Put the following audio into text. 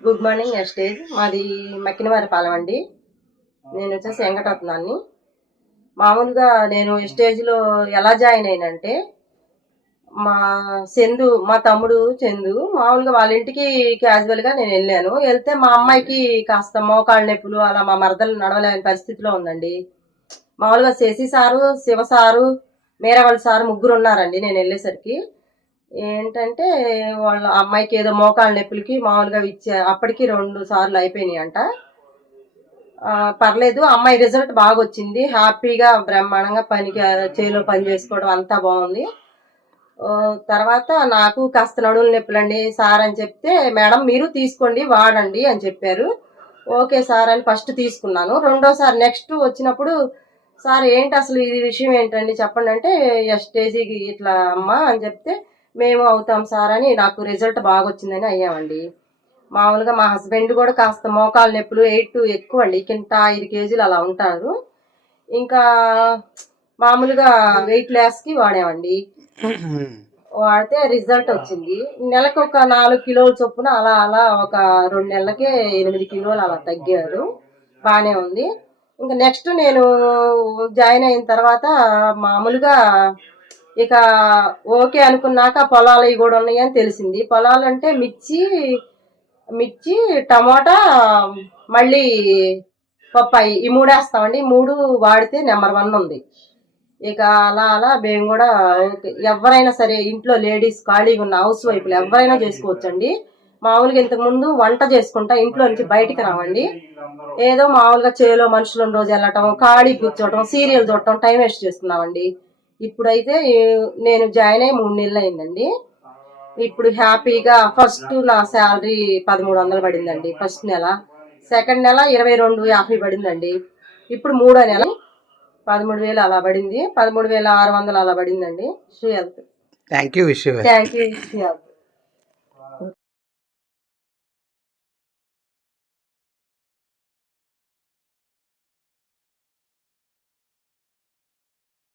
Good morning stage మాది మక్కినవారిపాలెం అండి. నేను వచ్చేసి వెంకటరత్నాన్ని. మామూలుగా నేను స్టేజ్లో ఎలా జాయిన్ అయినంటే మా చందు మా తమ్ముడు చందు మామూలుగా వాళ్ళ ఇంటికి క్యాజువల్గా నేను వెళ్ళాను. వెళ్తే మా అమ్మాయికి కాస్త మోకాళ్ళ నొప్పులు అలా మా మరదలు నడవలేని పరిస్థితిలో ఉందండి. మామూలుగా శశి సారు శివ సారు మీరవాళ్ళ సారు ముగ్గురు ఉన్నారండి నేను వెళ్ళేసరికి. ఏంటంటే వాళ్ళ అమ్మాయికి ఏదో మోకాళ్ళ నొప్పులకి మామూలుగా ఇచ్చే అప్పటికి రెండు సార్లు అయిపోయినాయి అంట పర్లేదు అమ్మాయి రిజల్ట్ బాగా వచ్చింది హ్యాపీగా బ్రహ్మాండంగా పనికి చేలో పని చేసుకోవడం అంతా బాగుంది. తర్వాత నాకు కాస్త నడువులు నొప్పులండి. సార్ అని చెప్తే మేడం మీరు తీసుకోండి వాడండి అని చెప్పారు. ఓకే సార్ అని ఫస్ట్ తీసుకున్నాను. రెండోసారి నెక్స్ట్ వచ్చినప్పుడు సార్ ఏంటి అసలు ఇది విషయం ఏంటండి? చెప్పండి అంటే ఎస్టేజీకి ఇట్లా అమ్మ అని చెప్తే మేము అవుతాం సార్ అని నాకు రిజల్ట్ బాగా వచ్చిందని అయ్యామండి. మామూలుగా మా హస్బెండ్ కూడా కాస్త మోకాలు నొప్పులు ఎయిట్ ఎక్కువ అండి కింద ఐదు కేజీలు అలా ఉంటారు. ఇంకా మామూలుగా వెయిట్ లాస్కి వాడామండి. వాడితే రిజల్ట్ వచ్చింది. నెలకు ఒక నాలుగు కిలోల చొప్పున అలా అలా ఒక రెండు నెలలకే ఎనిమిది కిలోలు అలా తగ్గారు. బాగానే ఉంది. ఇంకా నెక్స్ట్ నేను జాయిన్ అయిన తర్వాత మామూలుగా ఇక ఓకే అనుకున్నాక పొలాలు ఇవి కూడా ఉన్నాయని తెలిసింది. పొలాలు అంటే మిర్చి మిర్చి టమాటా మళ్ళీ పప్పాయి ఈ మూడు వేస్తామండి. మూడు వాడితే నెంబర్ వన్ ఉంది. ఇక అలా అలా మేము కూడా ఎవరైనా సరే ఇంట్లో లేడీస్ ఖాళీగా ఉన్న హౌస్ వైపులు ఎవరైనా చేసుకోవచ్చండి. మామూలుగా ఇంతకుముందు వంట చేసుకుంటా ఇంట్లో నుంచి బయటికి రావండి. ఏదో మామూలుగా చేలో మనుషులు రోజు వెళ్ళటం ఖాళీ కూర్చోవటం సీరియల్ చూడటం టైం వేస్ట్ చేస్తున్నామండి. ఇప్పుడైతే నేను జాయిన్ అయ్యి మూడు నెలలు అయిందండి. ఇప్పుడు హ్యాపీగా ఫస్ట్ నా శాలరీ పదమూడు వందలు పడిందండి ఫస్ట్ నెల. సెకండ్ నెల ఇరవై రెండు యాభై పడిందండి. ఇప్పుడు మూడో నెల పదమూడు వేలు అలా పడింది. పదమూడు వేల ఆరు వందలు అలా పడిందండి. Sri health thank you thank you Sri health